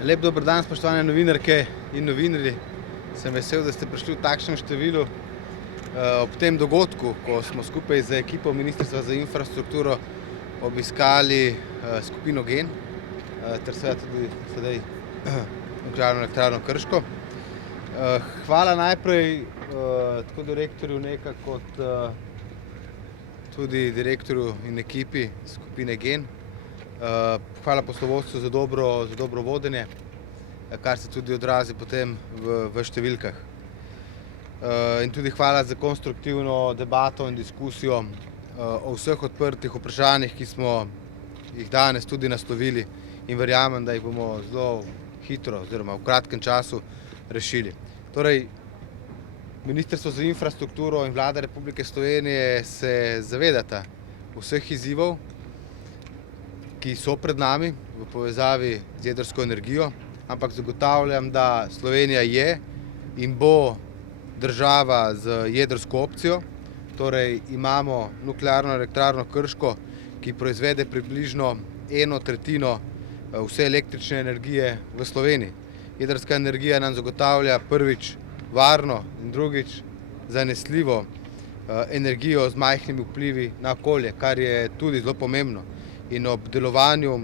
Lep dober dan, spoštovane novinarke in novinarji. Sem vesel, da ste prišli v takšnem številu ob tem dogodku, ko smo skupaj z ekipo Ministrstva za infrastrukturo obiskali skupino GEN ter seveda tudi sedaj Nuklearno elektrarno Krško. Hvala najprej tako direktorju NEK kot tudi direktorju in ekipi skupine GEN. Hvala poslovodstvu za dobro vodenje, kar se tudi odrazi potem v številkah. In tudi hvala za konstruktivno debato in diskusijo o vseh odprtih vprašanjih, ki smo jih danes tudi naslovili in verjamem, da jih bomo zelo hitro oziroma v kratkem času rešili. Torej, Ministrstvo za infrastrukturo in Vlada Republike Slovenije se zavedata vseh izzivov, ki so pred nami v povezavi z jedrsko energijo, ampak zagotavljam, da Slovenija je in bo država z jedrsko opcijo. Torej imamo Nuklearno elektrarno Krško, ki proizvede približno 1/3 vse električne energije v Sloveniji. Jedrska energija nam zagotavlja prvič varno in drugič zanesljivo energijo z majhnimi vplivi na okolje, kar je tudi zelo pomembno. In ob delovanju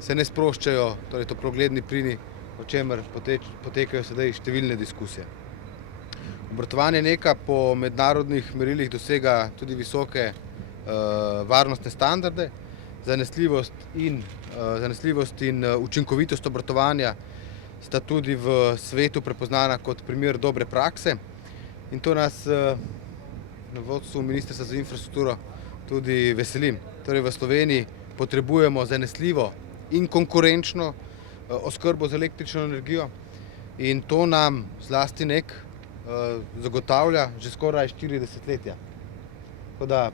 se ne sproščajo torej toplogredni plini, o čemer potekajo sedaj številne diskusije. Obratovanje NEK po mednarodnih merilih dosega tudi visoke varnostne standarde. Zanesljivost in učinkovitost obratovanja sta tudi v svetu prepoznana kot primer dobre prakse. In to nas na vodstvu Ministrstva za infrastrukturo tudi veseli. Torej v Sloveniji potrebujemo zanesljivo in konkurenčno oskrbo z električno energijo in to nam zlasti NEK zagotavlja že skoraj 4 desetletja. Tako da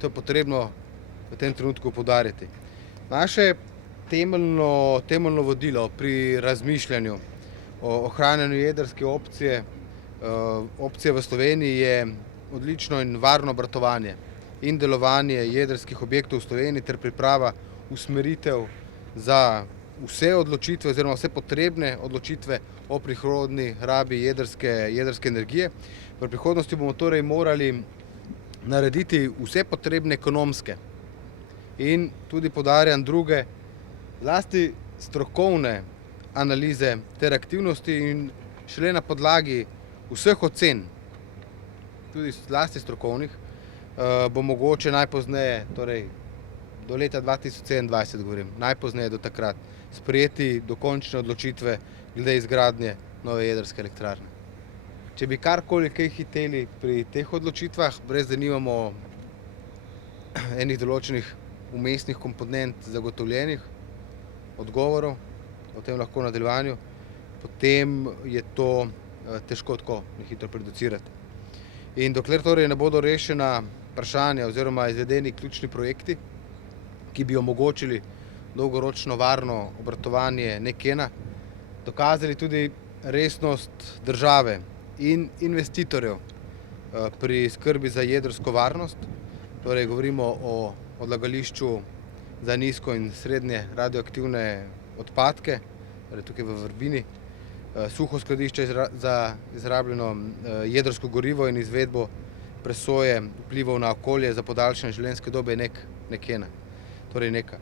to je potrebno v tem trenutku poudariti. Naše temeljno vodilo pri razmišljanju o ohranjanju jedrske opcije v Sloveniji je odlično in varno obratovanje in delovanje jedrskih objektov v Sloveniji ter priprava usmeritev za vse odločitve oziroma vse potrebne odločitve o prihodnji rabi jedrske energije. V prihodnosti bomo torej morali narediti vse potrebne ekonomske in tudi poudarjam druge, zlasti strokovne analize ter aktivnosti in šele na podlagi vseh ocen, tudi zlasti strokovnih, bo mogoče najpozneje, torej do leta 2027 govorim, najpozneje do takrat, sprejeti dokončne odločitve glede izgradnje nove jedrske elektrarne. Če bi karkoli kaj hiteli pri teh odločitvah, brez da nimamo enih določenih vmesnih komponent zagotovljenih odgovorov, o tem lahko v nadaljevanju, potem je to težko tako hitro producirati. In dokler torej ne bodo rešena vprašanja oziroma izvedeni ključni projekti, ki bi omogočili dolgoročno varno obratovanje NEK-1, dokazali tudi resnost države in investitorjev pri skrbi za jedrsko varnost, torej govorimo o odlagališču za nizko in srednje radioaktivne odpadke, torej tukaj v Vrbini, suho skladišče za izrabljeno jedrsko gorivo in izvedbo presoje vplivov na okolje za podaljšanje življenjske dobe NEK-1, torej NEK-a.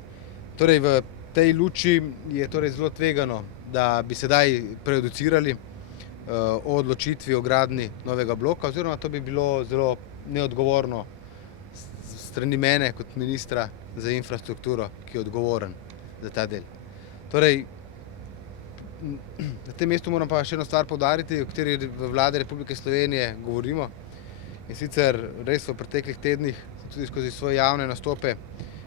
Torej v tej luči je torej zelo tvegano, da bi sedaj prejudicirali o odločitvi o gradnji novega bloka, oziroma to bi bilo zelo neodgovorno strani mene kot ministra za infrastrukturo, ki je odgovoren za ta del. Torej, na tem mestu moram pa še eno stvar poudariti, o kateri v Vladi Republike Slovenije govorimo. In sicer res v preteklih tednih, tudi skozi svoje javne nastope,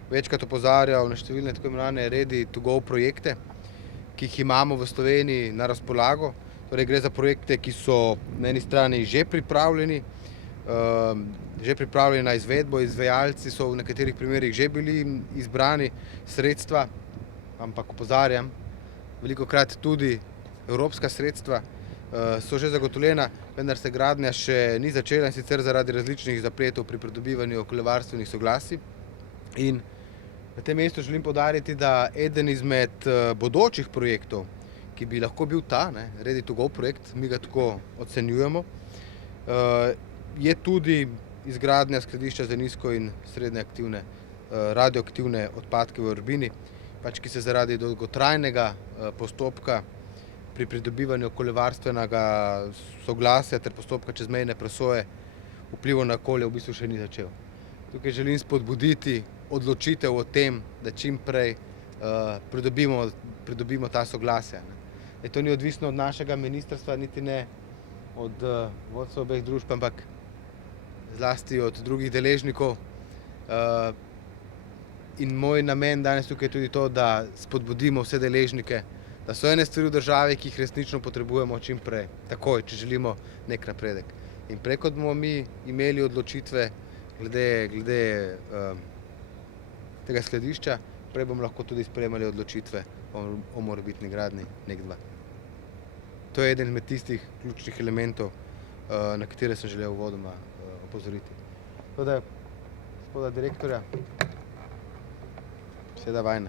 večkrat opozarjal na številne tako imenovane ready to go projekte, ki jih imamo v Sloveniji na razpolago. Torej gre za projekte, ki so na eni strani že pripravljeni na izvedbo, izvajalci so v nekaterih primerih že bili izbrani, sredstva, ampak opozarjam, velikokrat tudi evropska sredstva so že zagotovljena, vendar se gradnja še ni začela, in sicer zaradi različnih zapletov pri pridobivanju okoljevarstvenih soglasij. In Na tem mestu želim poudariti, da eden izmed bodočih projektov, ki bi lahko bil ta, Ready to Go projekt, mi ga tako ocenjujemo, je tudi izgradnja skladišča za nizko in srednje aktivne radioaktivne odpadke v Vrbini, ki se zaradi dolgotrajnega postopka pri pridobivanju okoljevarstvenega soglasja ter postopka čezmejne presoje vplivov na okolje v bistvu še ni začel. Tukaj želim spodbuditi odločitev o tem, da čim prej pridobimo ta soglasja. To ni odvisno od našega ministrstva, niti ne od vodstva obeh družb, ampak zlasti od drugih deležnikov. In moj namen danes tukaj je tudi to, da spodbudimo vse deležnike, da so ene stvari v državi, ki jih resnično potrebujemo čim prej, takoj, če želimo nek napredek. In prej, kot bomo mi imeli odločitve glede tega skladišča, prej bomo lahko tudi sprejemali odločitve o morebitni gradnji NEK2. To je eden med tistih ključnih elementov, na katere sem želel uvodoma opozoriti. Tako da, gospoda direktorja, beseda vajna.